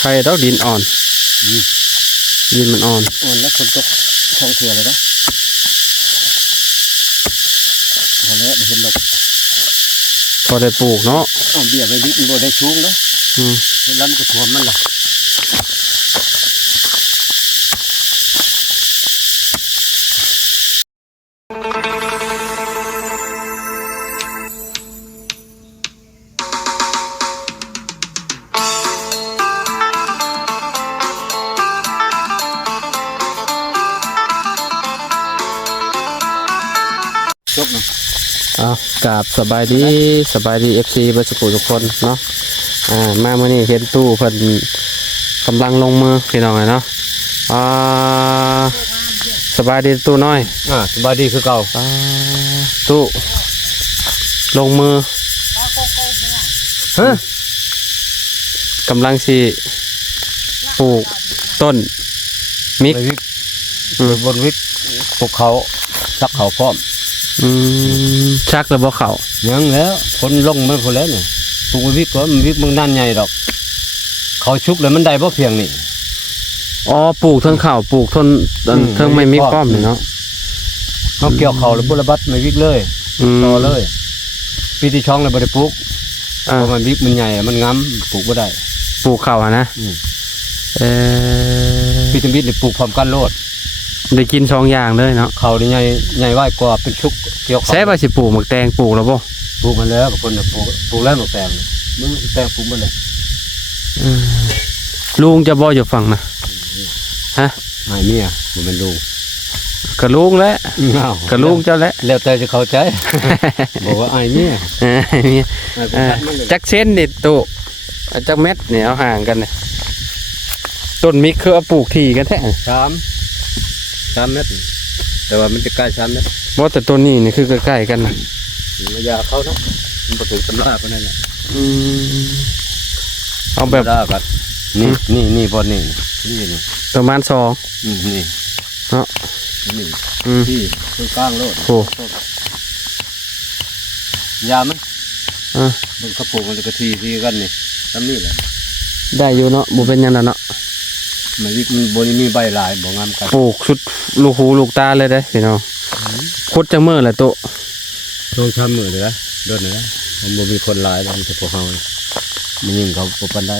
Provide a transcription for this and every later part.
ใครต้องดินอ่อนดินมันอ่อนแล้วคนตกทองเถื่อเลยนะพอแล้วเห็นหรอกพอได้ปลูกเนาะเบี้ยไปดิบได้ชุ่มนะแล้วมันก็ท่วมมันล่ะกราบสบายดีFC บัสกุทุกคนเนาะมาเมื่อนี้เห็นตู้เพิ่นกำลังลงมือพี่น้องเนาะสบายดีตู้น้อยสบายดีคือเก่าตู้ลงมือกำลังสิปลูกต้นมิกบนวิกปลูกเขาซักเขาพร้อมชักแล้วบ่เขายังแล้วคนลงมันคนแล้วเนี่ยปลูกวิกก็วิกมึงด้านใหญ่ดอกเขาชุกเลยมันได้บ่เพียงนี่ปลูกทั้งข้าวปลูกทั้งไม่มีป้อมเนาะเขาเกี่ยวเขาแล้วบุรบัตไม่วิกเลยต่อเลยปีที่ช่องเลยบ่ได้ปลูกเพราะมันวิกมันใหญ่มันง้ำปลูกบ่ได้ปลูกข้าวนะปีที่วิกเลยปลูกพร้อมกันโลดได้กิน2อย่างเลยเนาะเขาใหญ่ไหวกว่าเป็นชุกเกี่ยวแซ่บสิปลูกหมักแตงปลูกแล้วบ่ปลูกมันแล้วกับคนปลูกแล้วหมักแตงมึงแตงปลูกมันเลยลุงจะบ่อยู่ฝั่งนะฮะไอ้เมียมันเป็นลุงกระลุงแล้วกระลุงเจ้าแล้วแต่จะเข้าใจบอกว่าไอ้เมียจักเส้นนี่ตู้จักเม็ดเนี่ยเอาห่างกันเนี่ยต้นมิกคือเอาปลูกทีกันแท้3 เมตรแต่ว่ามันจะใกล้3 เมตรเพราะแต่ต้นนี้นี่คือใกล้ๆกันนะระยะเขาเนาะมันประตูตำราไปนั่นแหละเอาแบบนี่บอลนี่ประมาณนี่เนาะนี่ที่คือกลางโลดโอ้ยามันมันกระปุกมันจะกระทีกันนี่ทำนี่แหละได้อยู่เนาะบุเป็นยังไงเนาะมันบนนี้มีใบลายบ่งามกันปลูกสุดลูกหูลูกตาเลยได้พี่น้องคุดจังมือแหละโตต้องทำมือเลยนะเดินเลยนะมันมีคนลายแล้วมันจะพอเฮามันยิงเขาปปันได้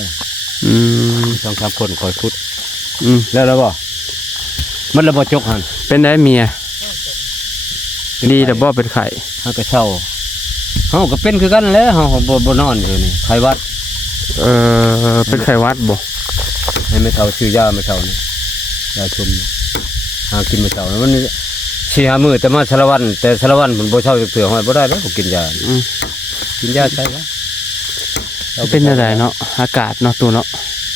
ต้องทำคนคอยคุดแล้วบ่มันระบจกหันเป็นได้เมียดีแต่บ่เป็นไข่เขาก็เช่าเขาก็เป็นคือกันแล้วเขาบ่นอนอยู่นี่ไข้วัดเป็นไข้วัดบ่ให้ไม่เท่าชื่อยาไม่เท่านี่ยาชุมหากินไม่เท่ามัน4-5 มื้อแต่มาสารวันแต่สารวันผมบ่เช่าจะเถื่อหอยบ่ได้แล้วผมกินยาใช่แล้วเป็นอะไรเนาะอากาศเนาะตัวเนาะ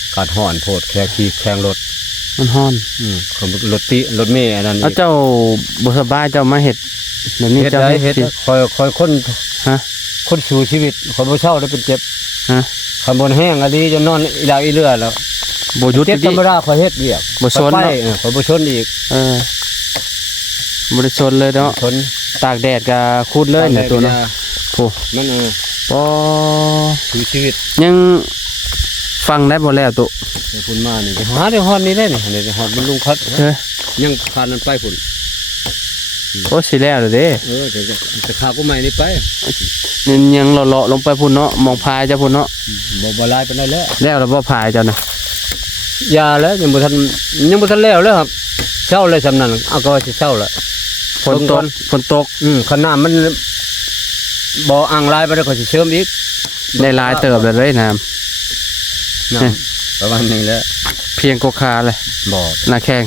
อากาศร้อนโพดแข่งรถมันร้อนของรถเมล์นั่นเจ้าบ่สบายเจ้ามาเฮ็ดแบบนี้เจ้าเฮ็ดคอยคนสู่ชีวิตคนบ่เช่าได้เป็นเจ็บคำบนแห้งอะไรจะนอนอีลาอีเรือแล้วบ่หยุดธรรมดาคอยเฮ็ดเวียกบ่ชนเนาะคอยบ่ชนอีกบ่ได้ชนเลยเนาะตากแดดก็คูดเลยเนี่ยตัวเนาะโอ้มันสู่ชีวิตยังฟังได้บ่แล้วตุพุ่นมานี่หาได้ฮอดนี่ได้นี่เดี๋ยวฮอดมันลุงคัดยังผ่านมันไปพุ่นโอ้สิแล้วเด้จะขากูใหม่นี่ไปยังเลาะลงไปพุ่นเนาะมองพายเจ้าพุ่นเนาะบ่ลายไปได้แล้วบ่พายเจ้าน่ะยาแล้วยังบ่ทันแล้วเลยครับเช่าเลยสำนันเอาก็สิเช่าละฝนตกขนาดมันบ่อ่างลายไปแล้วก็สิเชื่อมอีกได้ลายเติบเลยน้ประมาณนี้แหละเพียงกคาเลยบ่หน้าแข้ง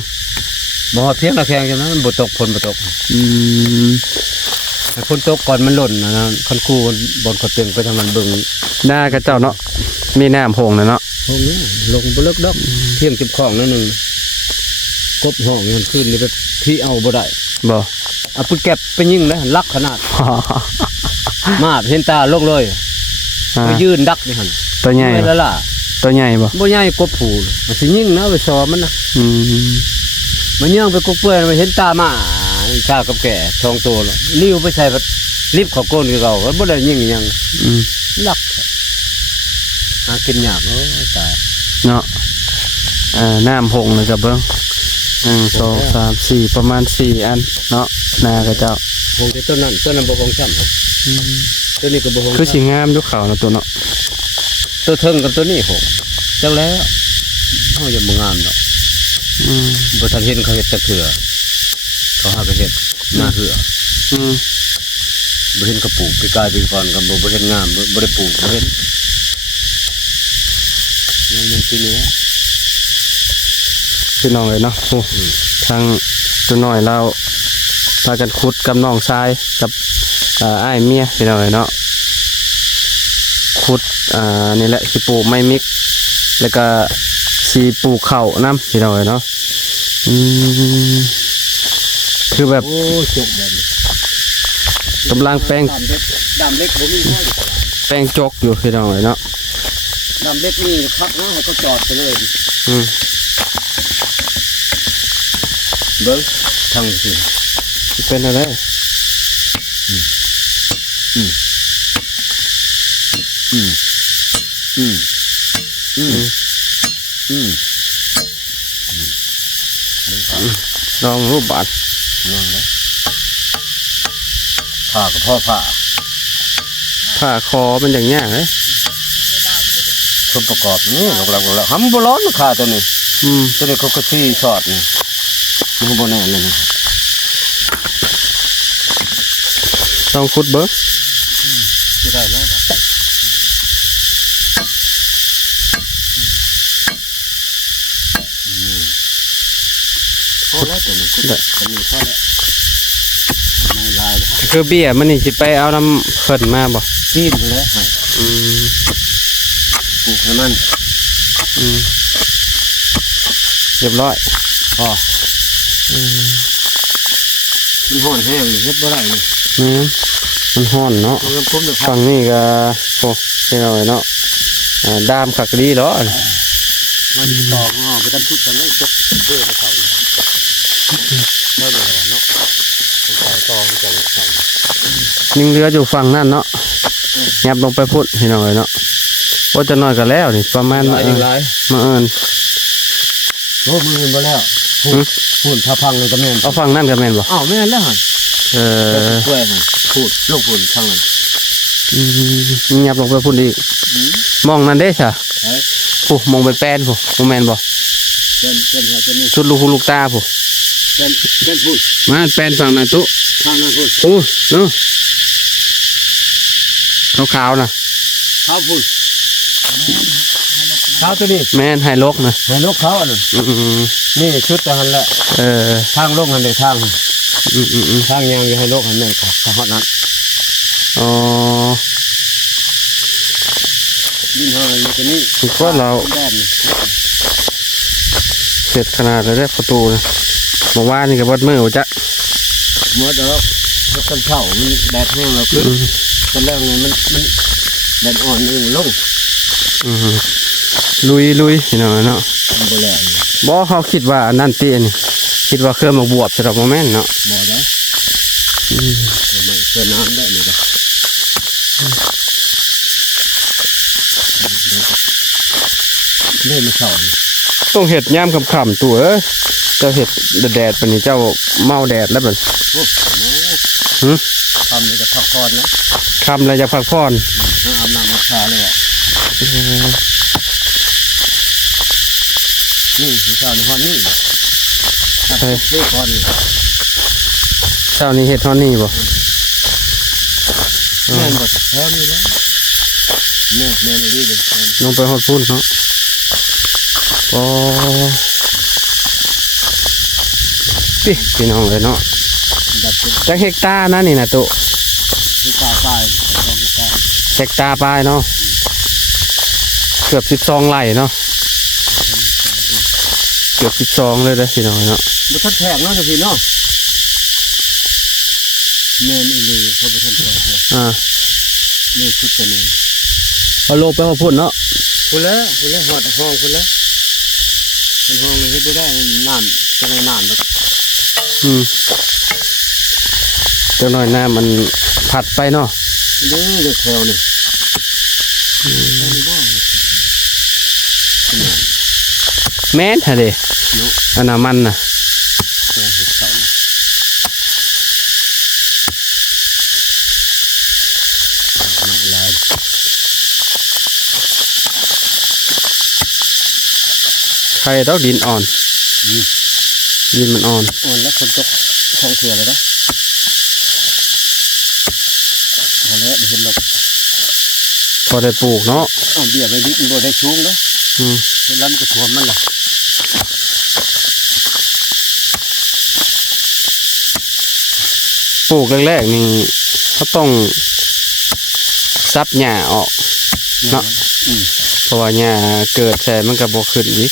บ่เพียงหน้าแข้งจังนั้นบ่ตกฝนบ่ตกฝนตกก่อนมันหล่นนะคันคู่บนขดเตียงไปทางนั้นเบิ่งหน้ากระเจ้าเนาะมีน้ำโพงเนาะโพงลงบ่เลิกดอกเพียงจิบของนั่นนึงกบห้องมันขึ้นนี่ไปที่เอาบ่ได้บ่เอาไปเก็บไปยิงนะลักขนาดมาเห็นตาลงเลยไปยืนดักนี่หั่นตัวใหญ่แล้วล่ะตัวใหญ่บ่ใหญ่กบผูมันสิยิงนะไปซอมันนะมันย่างไปกบเปื่อยมันเห็นตามาชากับแก่2 ตัวแล้วลิ้วไปใส่ รีบเขาโกนคือเก่าก็บ่ได้ยิงหยัง อืม ลักหากินยากโอ้ยตาย เนาะน้ำหงเลยกับเบิ้ง1 2 3 4ประมาณ4อันเนาะนากระเจ้า คงจะต้นนั้นบ่คงช้ำตัวนี้ก็บ่คง คือสีงามอยู่เขานะตัวเนาะ ตัวเทิงกับตัวนี้หงจังแล้วเฮาจะบ่งามดอก อืม บ่ทันเห็นเขาเฮ็ดจักเถื่อเขาหาก็เฮ็ดหน้าเหือ อืม บ่เห็นเขาปลูกปีกายปีก่อนก็บ่เห็นงามบ่ได้ปลูกบ่เห็นยังปีนี้ พี่น้องเลยเนาะโอ้ทางตัวน้อยเราพากันขุดกับน้องชายกับอ้ายเมียพี่น้องเลยเนาะขุดนี่แหละสิปลูกไม้มิกแล้วก็สิปลูกข้าวน้ำพี่น้องเลยเนาะคือแบบ โอ้จกแบบนี้ กำลังแป้ง ดำเล็กบ่มีน้อย แป้งจกอยู่พี่น้องเลยเนาะ ดำเล็กนี่พักนะให้เขาจอดไปเลย อืม เบิ้งทางสิ เป็นอะไร อืมอืมอืมอืมอืมเบิ้งขา ลองรูปบาท ลองเลยผ่ากับพ่อผ่า ผ้าคอเป็นอย่างเงี้ยเลย คนประกอบนี่เราทำบอลอนขาตัวนี้ อืม ตัวนี้เขาก็ชี้ช็อตนี่มันบอลแน่เลยนะ ลองขุดเบิ้ง จะได้แล้วพอแล้วตัวนี้ตัวนี้พอแล้วไม่ลายเลย คือเบี้ยมันนี่สิไปเอาน้ำเพิ่นมาบ่ จีนเลยให้ อืม ปลูกให้มัน อืมเรียบร้อย พอมันห่อนแห้งนี่เฮ็ดบ่ได้นี่ นี่มันห้อนเนาะ มันคุ้มเลย ฝั่งนี้ก็โอ้เป็นเอาไว้เนาะดามขักดีเหรอ มันต่อไปตั้งชุดกันเลยจบเพื่อเขาได้เลยเนาะต่อไปต่อใส่ นิ่งเรืออยู่ฝั่งนั่นเนาะยับลงไปพุ่นพี่น้องเลยเนาะว่าจะน้อยก็แล้วนี่ประมาณ ลายอย่างไร มาเอิญ โอ้มือบ่แล้วพูดถ้าพังเลยก็แม่น เอาฝั่งนั่นก็แม่นบ่ อ้าวแม่นแล้วฮะ เออ ช่วยฮะพูดลูกพูดทางนั้น ยับลงไปพุ่นอีกมองนั่นเด้ช่ะผู้มองเป็นแป้นผู้โมแมนบ่ เป็นฮะเป็นนี่ ชุดลูกหูลูกตาผู้ เป็นพูด มาแป้นฝั่งนั้นตุ ทางนั้นพูด โอ้เนาะขาวๆนะ เขาพูดเขาตัวนี้ แม่นไฮโลกนะ ให้นกเขาอันนั้น นี่ชุดแต่หันแหละ เออ ทางลงหันเลยทาง ทางยางอยู่ให้นกหันแม่นครับทางฮอดนั้น อ๋อ ดินเฮาอยู่ตัวนี้ ก็เรา แดนนี่ เสร็จขนาดแล้วได้ประตูนะเมื่อวานนี่กับวัดมือว่าจะ เมื่อเดี๋ยวรถต้นเช่ามันแดดแห้งแล้วขึ้นตอนแรกเนี่ยมันแดดอ่อนนึงลง ลุยพี่น้องเนาะ มันบ่แลง บ่เขาคิดว่าอันนั่นเตี้ยนี่คิดว่าเครื่องมาบวบสำหรับโมเมนต์เนาะ บ่ได้ไม่เพื่อน้ำได้นี่ก็เล่นมาเช่านี่ ต้องเห็ดย่ำคำตัวเอ้ยเจ้าเห็ดแดดๆเป็นนี่เจ้าเมาแดดแล้วเป็น โอ้โหทำนี่จะพักผ่อนนะ คำอะไรจะพักผ่อน อาบน้ำมาชาเลยอ่ะนี่มาเช่าในห้องนี่ใช่เพื่อก่อนนี่ เจ้านี่เห็ดเท่านี้บ่ แม่นหมดแล้วนี่แล้วแม่นรีบเลย ลงไปหอดพุ่นเนาะอ๋อพี่น้องเลยเนาะ ดับเป็น จักเฮกตาร์นะนี่นะตุ ที่ตาตายต้องตาย เฮกตาร์ปลายเนาะเกือบ12 ไร่เนาะเกือบ12เลยเด้อพี่น้องเนาะ บุทัดแทกเนาะจะพี่เนาะแม่นอีเลยเขาบุทัดแทกเลย นี่ชุดตัวนี้ เอาโลไปหอดพุ่นเนาะ คุณแล้วหอดห้องคุณแล้วมันห้องเลยเฮ็ดไม่ได้น้ำจะในน้ำแบบ เจ้าน้อยน้ำมันพ ผัดไปเนาะ เด้อเด็กแถวนี่ แม่นฮะเด้อันน่ะมันน่ะ ใครต้องดินอ่อนดินมันอ่อน อ่อนแล้วคนตกท้องเถื่อเลยนะพอแล้วเห็นเรา พอได้ปลูกเนาะ เบี้ยไปดิบมันได้ชุ่มเลยเวลามันก็ท่วมมันล่ะ ปลูกแรกๆนี่เขาต้องซับหญ้าออกเนาะเพราะว่าหญ้าเกิดใส่มันก็บ่ขึ้นอีก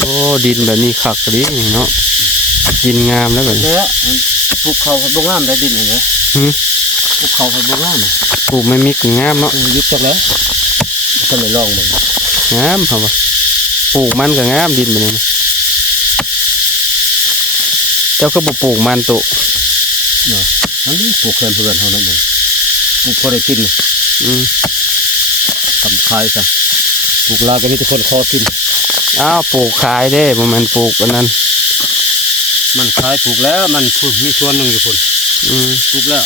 โอ้ดินแบบนี้คักดีเนาะดินงามแล้วแบบนี้ แล้วปลูกเขาพันบงงามได้ดินอย่างเงี้ยปลูกเขาพันบงงาม ปลูกไม่มิกงามเนาะ ยึดจักแล้วก็เลยลองมัน งามเขาว่าปลูกมันก็งามดินแบบนี้เจ้าก็บ่ปลูกมันตุ เนาะอันนี้ปลูกเพื่อนเพื่อนเท่านั้นเองปลูกพอได้กินทำขายซะปลูกลาก็มีแต่คนคอกิน อ้าวปลูกขายได้บ่แม่นปลูกอันนั้น มันขายปลูกแล้วมันมีส่วนหนึ่งอยู่คนปลูกแล้ว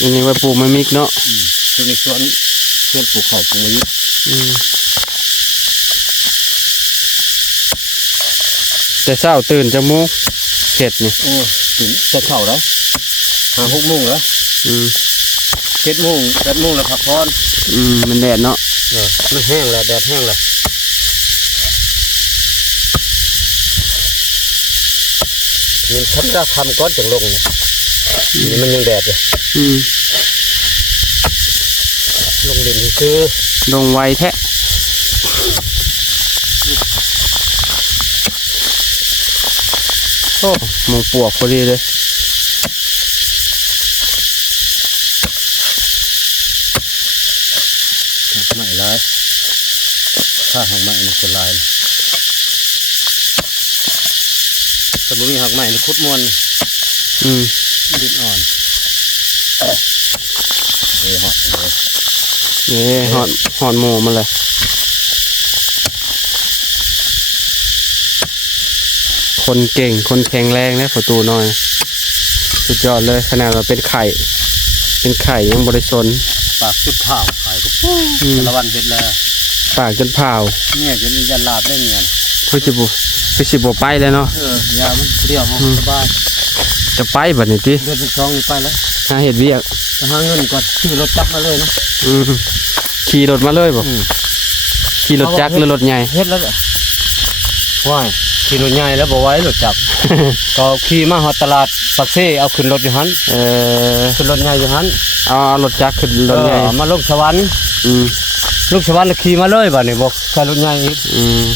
อันนี้ไว้ปลูกไม่มิกเนาะ จะมีส่วนปลูกข้าวปลูกมะยิแต่เช้าตื่นจะมุกเห็ดนี่ โอ้ตื่นจะเข่าแล้ว6 โมงแล้ว7 โมง8 โมงแล้วพักผ่อน มันแดดเนาะ มันแห้งแล้วแดดแห้งแล้วมันทำได้ทำก้อนจังลงนี่มันยังแดดเลยลงเด่นคือ ลงไวแท้โอ้หมูปวกพอดีเลยไม่ร้ายถ้าหักไม้มันจะลายแต่บุมีหักไม้มันคุดมวนดินอ่อนหอดเลยหอดหมูมาเลยคนเก่งคนแข็งแรงนะประตูน้อยสุดยอดเลยขนาดเราเป็นไข่ยังบริชน ปากชุดเผาไข่ก็ละวันเพ็ดแล้วปากจนเผาเนี่ยจนยันลาบได้เงียนคือสิบไปเลยเนาะยามันเดียวสบายจะไปแบบนี้ที่เดือนที่2นี่ไปแล้วหาเห็ดเวียกหาเงินก่อนขี่รถจักรมาเลยนะขี่รถมาเลยบ่ขี่รถจักรหรือรถใหญ่เฮ็ดแล้วว้ายขี่รถใหญ่แล้วบ่ไหวรถจักรก็ขี่มาฮอดตลาดปักเซ่เอาขึ้นรถอยู่หันขึ้นรถใหญ่อยู่หันเอารถจักรขึ้นรถใหญ่มาลงสวรรค์ลูกสวรรค์ขี่มาเลยบัดนี้บ่ใช่รถใหญ่อีก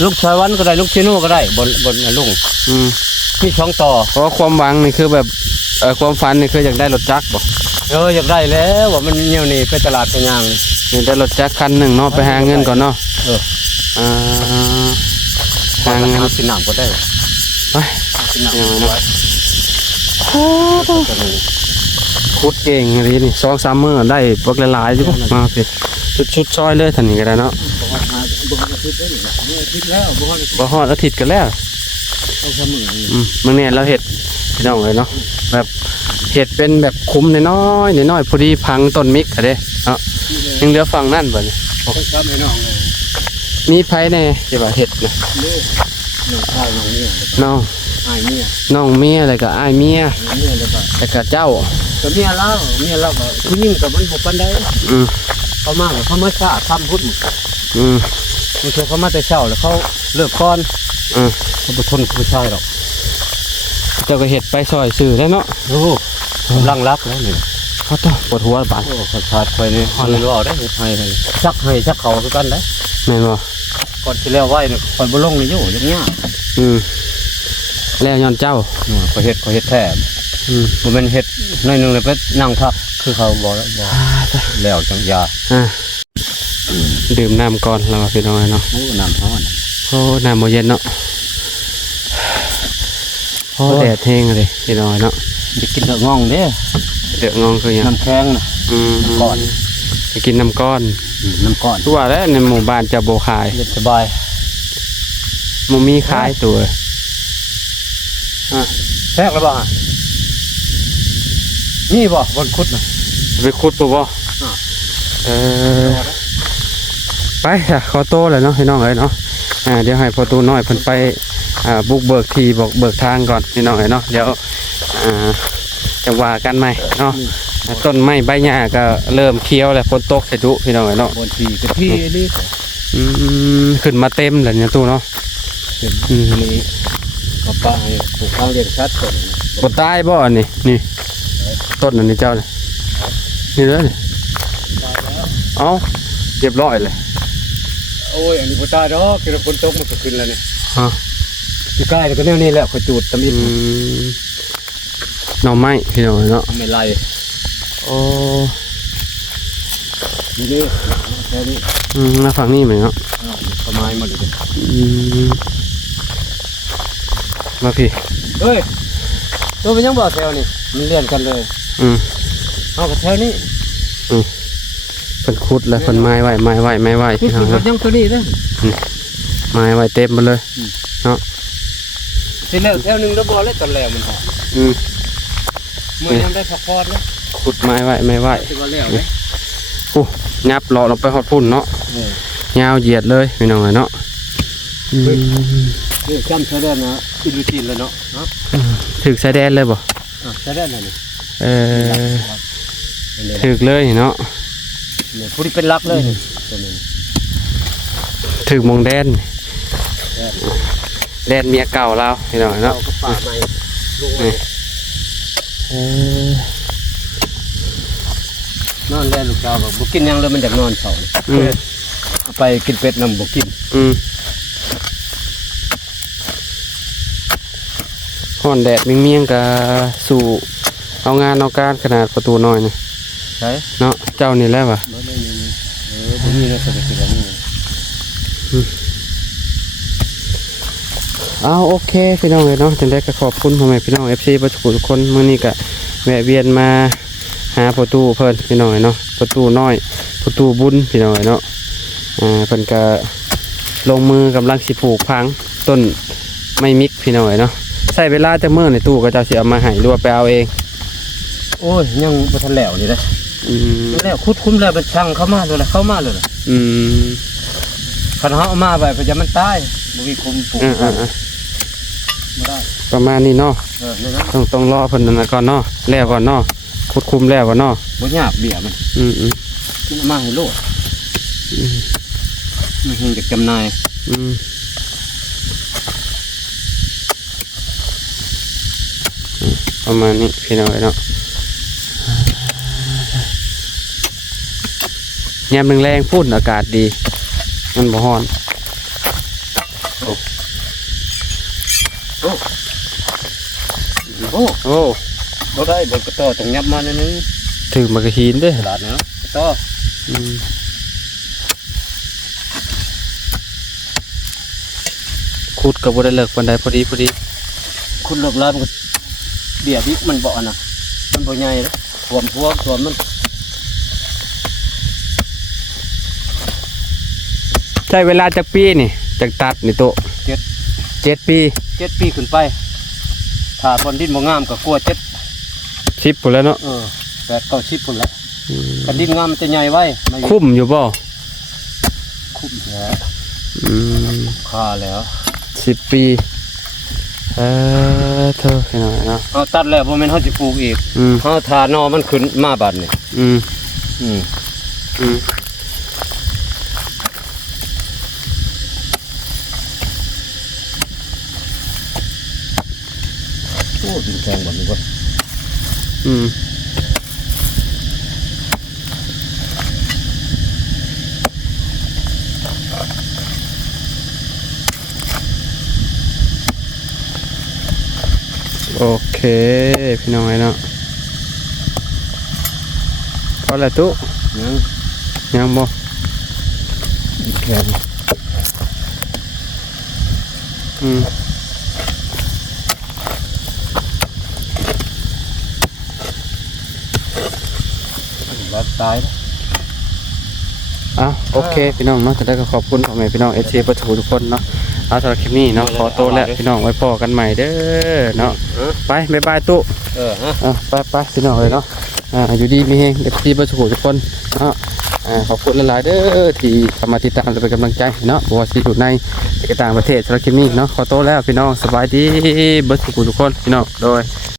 ลูกสวรรค์ก็ได้ลูกชิโน่ก็ได้บนลุงมี2 ต่อเพราะความหวังนี่คือแบบความฝันนี่คืออยากได้รถจักรบ่อยากได้แล้วว่ามันเนี่ยนี่ไปตลาดไปย่างอยากได้รถจักรคันหนึ่งเนาะไปหาเงินก่อนเนาะหาเงินกินน้ำก็ได้ไปกินน้ำนะคุดเก่งอะไรนี่2-3 มื้อได้พวกหลายๆอยู่มาสิชุดซอยเลยท่านนี่ก็ได้เนาะบ่ฮอดอาทิตย์กันแล้วมื้อนี้เราเฮ็ดพี่น้องเลยเนาะแบบเห็ดเป็นแบบคุ้มน้อยพอดีพังต้นมิกอะเด้เนาะยังเหลือฝั่งนั่นบ่เนี่ยมีไผแน่ที่ว่าเห็ดนะน้องเมียอะไรก็อ้ายเมียแล้วก็เจ้าก็เมียเราก็ผู้หญิงกับมันบ่ปานใดเขามาซ่าทำพุทธมันคือเขามาแต่เช้าแล้วเขาเลิกก่อนเขาบ่ทนผู้ชายหรอกเจ้าก็เห็ดไปซอยสื่อแล้วเนาะโอ้กำลังรับแล้วนี่เขาต้องปวดหัวบาดขาดไปนี่ไม่รู้เอาได้ให้ชักเขาคือกันได้แม่นบ่ก่อนที่แล้วไหวเนี่ยคอยบ่ลงนี่อยู่อย่างเงี้ยแล้วย้อนเจ้าก็เฮ็ดแท้มันเป็นเฮ็ดหน่อยนึงเลยไปนั่งพักคือเขาบอกแล้วจังยาดื่มน้ำก่อนแล้วพี่น้องเนาะน้ำร้อนโอ้น้ำโมเย็นเนาะ พอแดดแห้งเลยพี่น้อยเนาะ จะกินเดือดง่องเด้ เดือดงองคือหยัง น้ำแข็งนะ ก้อน ไปกินน้ำก้อน น้ำก้อน ตัวแล้วในหมู่บ้านจะโบขาย เย็นสบาย หมูมีขายตัว แทกแล้วบ่นี่บ่บนคุดนะ ไปขุดปุ๊บบ่ อ่า เออไปจ้ะขอโตเลยเนาะพี่น้องเอ้ยเนาะเดี๋ยวให้พอตูน้อยเพิ่นไปบุกเบิกทีบอกเบิกทางก่อนพี่น้องเอ้ยเนาะเดี๋ยวจะว่ากันใหม่เนาะต้นไม้ใบหญ้าก็เริ่มเคี้ยวแล้วฝนตกใส่ดุพี่น้องเอ้ยเนาะ บนทีกับที่นี่ ขึ้นมาเต็มเลยเนี่ยตู้เนาะ เป็นนี่กระป๋าปลูกข้าวเรียงชัดก่อน บนใต้บ่อันนี่นี่ต้นอันนี้เจ้าเนี่ยนี่เลยนี่เอาเรียบร้อยเลย โอ้ยอันนี้บ่ตายดอกกินฝนตกมันก็ขึ้นแล้วเนี่ย ฮะ ที่ใกล้แล้วก็แนวนี้แหละขจูดตะมิด หน่อไม้พี่น้องเนาะ ไม่ไล่ โอ้ นี่แค่นี้ มาฝั่งนี้ไหมเนาะ ประมาณหมดเลย มาพี่ เฮ้ยตัวเป็นยังบ่แถวนี่มันเลื่อนกันเลย เอากับแถวนี้ เป็นขุดแล้วเป็นไม้ไหวไม้ไหวไม้ไหว นี่ พี่น้ คือ อง มันยังตัวนี้นะ ไม้ไหวเต็มหมดเลย ที่แล้วแถวนึงแล้วบ่แล้วตอนแล้วมันหอมมือยังได้พักผ่อนนะ ขุดไม้ไหวไม้ไหว ที่ว่าแล้วเลย ยับเลาะลงไปหอดพุ่นเนาะยาวเหยียดเลยพี่น้องเนาะ นี่จำใช้ได้นะอินวิทีนแล้วเนาะ ถึกสายแดนเลยบ่ ใช้ได้นะนี่ ถึกเลยเนาะ ผู้ที่เป็นรักเลยตัวนี้ ถึกมองแดนแดนเมียเก่าเราพี่น้องเนาะ ก็ป่าใหม่ลุงนอนแล่ลูกเจ้าบอกบุกินยังเลยมันอยากนอนเฉาไปกินเป็ดนำบุกิน ห่อนแดดเมี่ยงๆกับสู่เอางานเอาการขนาดประตูน้อยนี่ ใช่ เนาะเจ้านี่แหละวะ บ่ได้นี่บ่มีนะสมัยก่อนนี่ เอาโอเคพี่น้องเลยเนาะจังได้ก็ขอบคุณพ่อแม่พี่น้อง FC ประชุมทุกคนมื้อนี้ก็แวะเวียนมาหาประตูเพิ่นพี่น้องเนาะประตูน้อยประตูบุญพี่น้องเนาะเพิ่นก็ลงมือกำลังสิปลูกพังต้นไม้มิกพี่น้องเนาะใช้เวลาจักมื้อในตู้ก็จะสิเอามาให้หรือว่าไปเอาเอง โอ้ยยังบ่ทันแล้วนี่เด้แล้วคุดคุ้มแล้วมันช่างเข้ามาเลยเข้ามาเลยคันเฮาเอามาไปเพิ่นจะมันตายบ่มีคุมปลูกบ่ได้ ประมาณนี้เนาะ นั่นนะ ต้องรอเพิ่นนั่นก่อนเนาะแล้วก่อนเนาะคุดคุมแล้วก่อนเนาะ บ่ยากเบี้ยมันมันเอามาให้โลดมันเห็นจากจำหน่าย ประมาณนี้พี่น้องเนาะยามแรงๆพุ่นอากาศดีมันบ่ฮ้อนโอ้ โอ้ บ่ได้บ่กระต่อต้องยับมานิดนึง ถึงมากระหินเด้ ตลาดเนาะกระต่อ ขุดกับบ่ได้เลิกปานใดพอดีคุณเลิกลามันก็เบี้ยบิ๊กมันบ่น่ะมันบ่ใหญ่เด้ท่วมมัน ใช้เวลาจักปีนี่จักตัดนี่โต7 ปี 7 ปีขึ้นไปถ้าบนดินบ่งามก็กลัว10พุ่นแล้วเนาะ8 9 10พุ่นละกันดินงามมันจะใหญ่ไว้ คุ้มอยู่บ่ คุ้มแล้วค่าแล้ว 10 ปีเธอพี่น้องเนาะ เฮาตัดแล้วบ่แม่นเฮาสิปลูกอีกเฮาทานอมันขึ้นมาบัดนี่โอ้ดินแข็งบัดนี้ก็โอเคพี่น้องเนาะพอแล้วตุ๊ยังบ่ ดินแข็ง ตายนะ โอเคพี่น้องเนาะจะได้ก็ขอบคุณพ่อแม่พี่น้องเอฟซีประตูทุกคนเนาะเอาสำหรับคลิปนี้เนาะขอตัวแล้วพี่น้องไว้พอกันใหม่เด้อเนาะไปบ๊ายบายตู้ไปพี่น้องเลยเนาะอยู่ดีมีเฮงเอฟซีประตูทุกคนเนาะขอบคุณหลายๆเด้อที่เข้ามาติดตามและเป็นกำลังใจเนาะบ่ว่าสิอยู่ในต่างประเทศสำหรับคลิปนี้เนาะขอตัวแล้วพี่น้องสบายดีเบิดทุกคนพี่น้องโดย